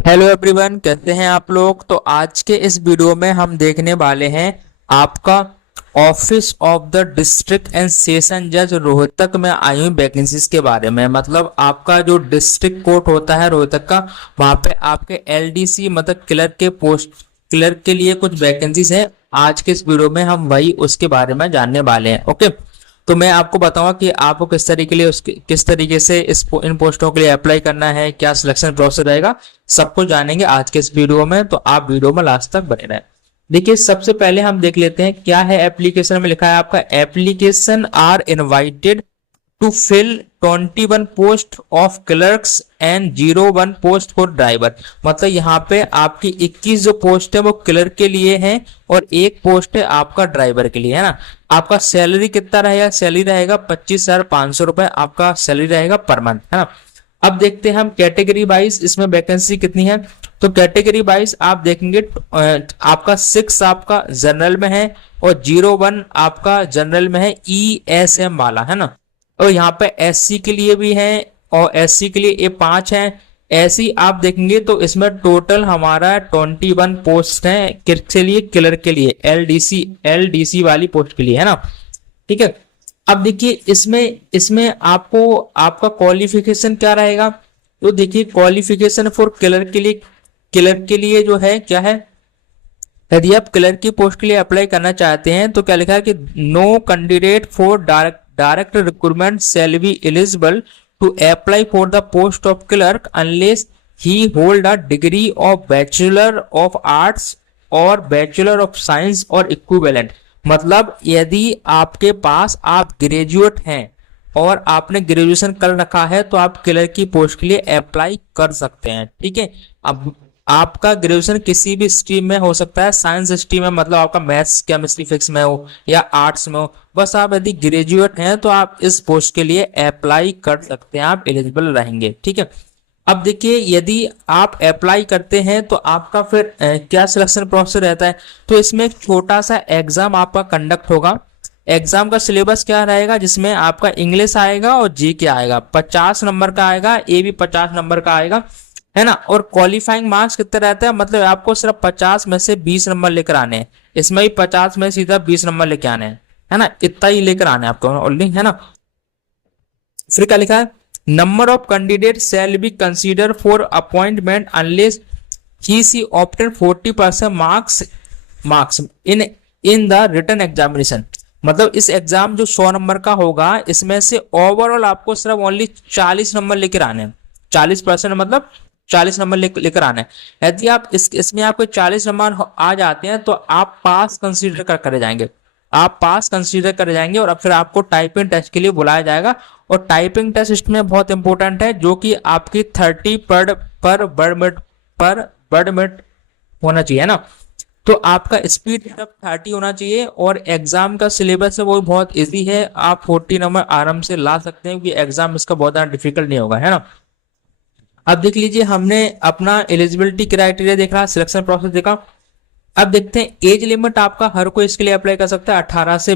Hello everyone, कैसे हैं आप लोग। तो आज के इस वीडियो में हम देखने वाले हैं आपका office of the district and session जज रोहतक में आई हुई वैकेंसीज के बारे में। मतलब आपका जो डिस्ट्रिक्ट कोर्ट होता है रोहतक का, वहां पे आपके एलडीसी मतलब क्लर्क के पोस्ट क्लर्क के लिए कुछ वैकेंसीज हैं। आज के इस वीडियो में हम वही उसके बारे में जानने वाले हैं। ओके, तो मैं आपको बताऊंगा कि आपको किस तरीके से इन पोस्टों के लिए अप्लाई करना है, क्या सिलेक्शन प्रोसेस रहेगा, सब कुछ जानेंगे आज के इस वीडियो में। तो आप वीडियो में लास्ट तक बने रहें। देखिए, सबसे पहले हम देख लेते हैं क्या है एप्लीकेशन में लिखा है। आपका application are invited to fill 21 post of clerks and 01 post for driver. मतलब यहाँ पे आपकी 21 जो पोस्ट है वो क्लर्क के लिए है और एक पोस्ट है आपका ड्राइवर के लिए, है ना। आपका सैलरी कितना रहेगा? सैलरी रहेगा 25,500 रुपए आपका सैलरी रहेगा पर मंथ, है ना। अब देखते हैं हम कैटेगरी वाइज इसमें वैकेंसी कितनी है। तो कैटेगरी वाइज आप देखेंगे आपका 6 आपका जनरल में है और 01 आपका जनरल में है, ESM वाला, है ना। और यहाँ पे एससी के लिए भी है और एससी के लिए ये 5 है। ऐसी आप देखेंगे तो इसमें टोटल हमारा 21 पोस्ट है किसके लिए? क्लर्क के लिए, एलडीसी वाली पोस्ट के लिए, है ना। ठीक है। अब देखिए इसमें इसमें आपको आपका क्वालिफिकेशन क्या रहेगा। तो देखिए क्वालिफिकेशन फॉर क्लर्क के लिए जो है क्या है, यदि आप क्लर्क की पोस्ट के लिए अप्लाई करना चाहते हैं तो क्या लिखा है कि no candidate for direct recruitment shall be eligible to apply for the post of clerk unless he hold a degree of bachelor of arts और बैचलर ऑफ साइंस और इक्विवेलेंट। मतलब यदि आपके पास आप ग्रेजुएट हैं और आपने ग्रेजुएशन कर रखा है तो आप क्लर्क की पोस्ट के लिए अप्लाई कर सकते हैं। ठीक है। अब आपका ग्रेजुएशन किसी भी स्ट्रीम में हो सकता है, साइंस स्ट्रीम में मतलब आपका मैथ्स केमिस्ट्री फिजिक्स में हो या आर्ट्स में हो, बस आप यदि ग्रेजुएट हैं तो आप इस पोस्ट के लिए अप्लाई कर सकते हैं, आप एलिजिबल रहेंगे। ठीक है। अब देखिए यदि आप अप्लाई करते हैं तो आपका फिर क्या सिलेक्शन प्रोसेस रहता है। तो इसमें एक छोटा सा एग्जाम आपका कंडक्ट होगा। एग्जाम का सिलेबस क्या रहेगा, जिसमें आपका इंग्लिश आएगा और जी के आएगा, 50 नंबर का आएगा, ये भी 50 नंबर का आएगा, है ना। और क्वालिफाइंग मार्क्स कितने रहते हैं, मतलब आपको सिर्फ 50 में से 20 नंबर लेकर आने हैं। इसमें भी 50 में सीधा 20 नंबर लेके आने हैं, है ना। इतना ही लेकर आने हैं आपको ओनली, है ना। फिर क्या लिखा है, number of candidate shall be consider for appointment unless he she obtain 40% marks in in the written examination. मतलब इस एग्जाम जो 100 नंबर का होगा इसमें से ओवरऑल आपको सिर्फ ओनली 40 नंबर लेकर आने हैं। 40% मतलब 40 नंबर लेकर आने हैं। यदि आप इसमें आपको 40 नंबर आ जाते हैं तो आप पास कंसीडर करे जाएंगे, आप पास कंसीडर करे जाएंगे और अब फिर आपको टाइपिंग टेस्ट के लिए बुलाया जाएगा। और टाइपिंग टेस्ट इसमें बहुत इंपॉर्टेंट है, जो कि आपकी 30 पर वर्ड मिनट होना चाहिए, है ना। तो आपका स्पीड सिर्फ 30 होना चाहिए और एग्जाम का सिलेबस है वो बहुत इजी है, आप 40 नंबर आराम से ला सकते हैं क्योंकि एग्जाम इसका बहुत ज्यादा डिफिकल्ट नहीं होगा, है ना। अब देख लीजिए हमने अपना एलिजिबिलिटी क्राइटेरिया देखा, सिलेक्शन प्रोसेस देखा। अब देखते हैं एज लिमिट आपका हर कोई इसके लिए अप्लाई कर सकता है। 18 से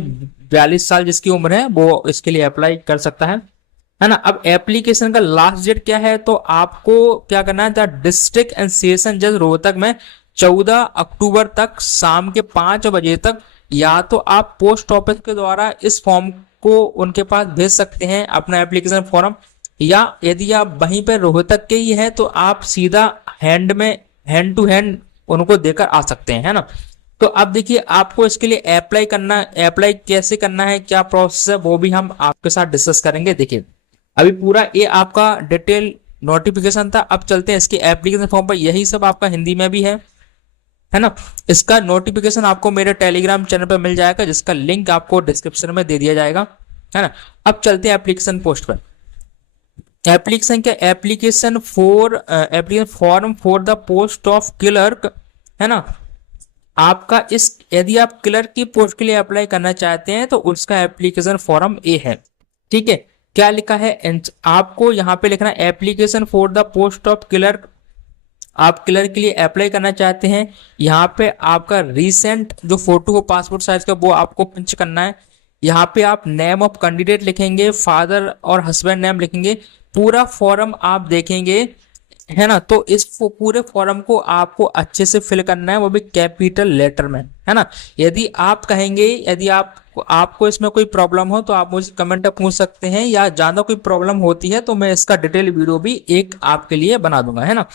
42 साल जिसकी उम्र है वो इसके लिए अप्लाई कर सकता है ना। अब एप्लीकेशन का लास्ट डेट क्या है, तो आपको क्या करना है, द डिस्ट्रिक्ट एंड सेशन जज रोहतक में 14 अक्टूबर तक शाम के 5 बजे तक या तो आप पोस्ट ऑफिस के द्वारा इस फॉर्म को उनके पास भेज सकते हैं, अपना एप्लीकेशन फॉर्म, या यदि आप वहीं पर रोहतक के ही हैं तो आप सीधा हैंड टू हैंड उनको देकर आ सकते हैं, है ना। तो अब देखिए आपको इसके लिए अप्लाई कैसे करना है, क्या प्रोसेस है, वो भी हम आपके साथ डिस्कस करेंगे। देखिए अभी पूरा ये आपका डिटेल नोटिफिकेशन था, अब चलते हैं इसके एप्लीकेशन फॉर्म पर। यही सब आपका हिंदी में भी है ना। इसका नोटिफिकेशन आपको मेरे टेलीग्राम चैनल पर मिल जाएगा, जिसका लिंक आपको डिस्क्रिप्शन में दे दिया जाएगा, है ना। अब चलते हैं एप्लीकेशन पोस्ट पर। एप्लीकेशन क्या, application form for the post of clerk, है ना। आपका इस यदि आप क्लर्क की पोस्ट के लिए अप्लाई करना चाहते हैं तो उसका एप्लीकेशन फॉर्म ए है। ठीक है। क्या लिखा है, आपको यहाँ पे लिखना है application for the post of clerk. आप क्लर्क के लिए अप्लाई करना चाहते हैं, यहाँ पे आपका रिसेंट जो फोटो हो पासपोर्ट साइज का वो आपको पिंच करना है। यहाँ पे आप नेम ऑफ कैंडिडेट लिखेंगे, फादर और हस्बैंड नेम लिखेंगे। पूरा फॉर्म आप देखेंगे है ना। तो इस पूरे फॉर्म को आपको अच्छे से फिल करना है, वो भी कैपिटल लेटर में, है ना। यदि आप कहेंगे, यदि आपको इसमें कोई प्रॉब्लम हो तो आप मुझे कमेंट में पूछ सकते हैं, या ज्यादा कोई प्रॉब्लम होती है तो मैं इसका डिटेल वीडियो भी एक आपके लिए बना दूंगा, है ना।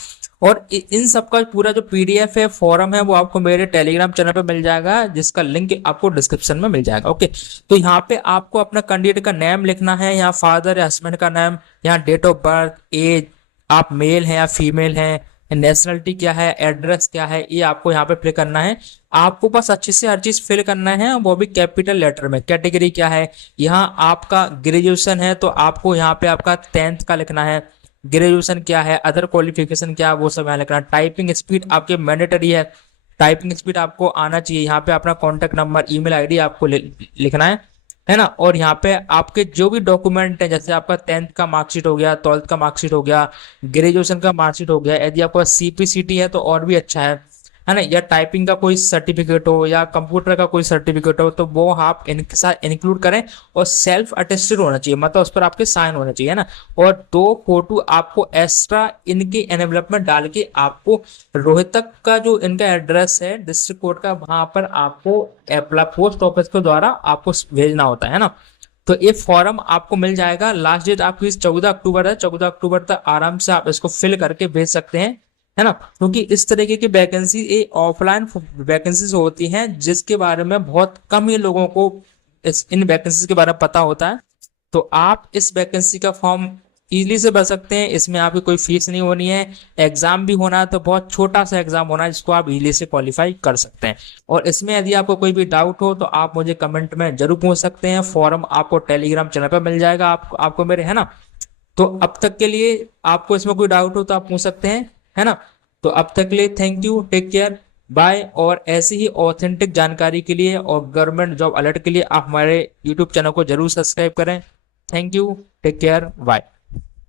और इन सब का पूरा जो पीडीएफ है, फॉर्म है, वो आपको मेरे टेलीग्राम चैनल पे मिल जाएगा, जिसका लिंक आपको डिस्क्रिप्शन में मिल जाएगा। ओके, तो यहाँ पे आपको अपना कैंडिडेट का नेम लिखना है, यहाँ फादर या हस्बैंड का नाम, यहाँ डेट ऑफ बर्थ, एज, आप मेल हैं या फीमेल हैं, नेशनलिटी क्या है, एड्रेस क्या है, ये आपको यहाँ पे फिल करना है। आपको बस अच्छे से हर चीज फिल करना है, वो भी कैपिटल लेटर में। कैटेगरी क्या है, यहाँ आपका ग्रेजुएशन है तो आपको यहाँ पे आपका 10th का लिखना है। ग्रेजुएशन क्या है, अदर क्वालिफिकेशन क्या है, वो सब यहाँ लिखना है। टाइपिंग स्पीड आपके मैंडेटरी है, टाइपिंग स्पीड आपको आना चाहिए। यहाँ पे अपना कॉन्टैक्ट नंबर, ईमेल आईडी आपको लिखना है ना। और यहाँ पे आपके जो भी डॉक्यूमेंट है, जैसे आपका 10th का मार्कशीट हो गया, 12th का मार्कशीट हो गया, ग्रेजुएशन का मार्कशीट हो गया, यदि आपका सीपीसीटी है तो और भी अच्छा है ना। या टाइपिंग का कोई सर्टिफिकेट हो या कंप्यूटर का कोई सर्टिफिकेट हो तो वो आप इनके साथ इंक्लूड करें। और सेल्फ अटेस्टेड होना चाहिए, मतलब उस पर आपके साइन होना चाहिए, है ना। और 2 फोटो आपको एक्स्ट्रा इनके एनवेलप में डाल के आपको रोहतक का जो इनका एड्रेस है डिस्ट्रिक्ट कोर्ट का, वहां पर आपको पोस्ट ऑफिस के द्वारा आपको भेजना होता है ना। तो ये फॉर्म आपको मिल जाएगा। लास्ट डेट आपकी 14 अक्टूबर है, 14 अक्टूबर तक आराम से आप इसको फिल करके भेज सकते हैं, है ना। क्योंकि इस तरीके की वैकेंसी ये ऑफलाइन वैकेंसीज होती हैं, जिसके बारे में बहुत कम ही लोगों को इन वैकेंसीज के बारे में पता होता है। तो आप इस वैकेंसी का फॉर्म इजीली से भर सकते हैं, इसमें आपकी कोई फीस नहीं होनी है। एग्जाम भी होना है तो बहुत छोटा सा एग्जाम होना है, जिसको आप इजीली से क्वालिफाई कर सकते हैं। और इसमें यदि आपको कोई भी डाउट हो तो आप मुझे कमेंट में जरूर पूछ सकते हैं। फॉर्म आपको टेलीग्राम चैनल पर मिल जाएगा, आपको मेरे, है ना। तो अब तक के लिए आपको इसमें कोई डाउट हो तो आप पूछ सकते हैं, है ना। तो अब तक के लिए thank you, take care, bye. और ऐसी ही ऑथेंटिक जानकारी के लिए और गवर्नमेंट जॉब अलर्ट के लिए आप हमारे यूट्यूब चैनल को जरूर सब्सक्राइब करें। Thank you, take care, bye.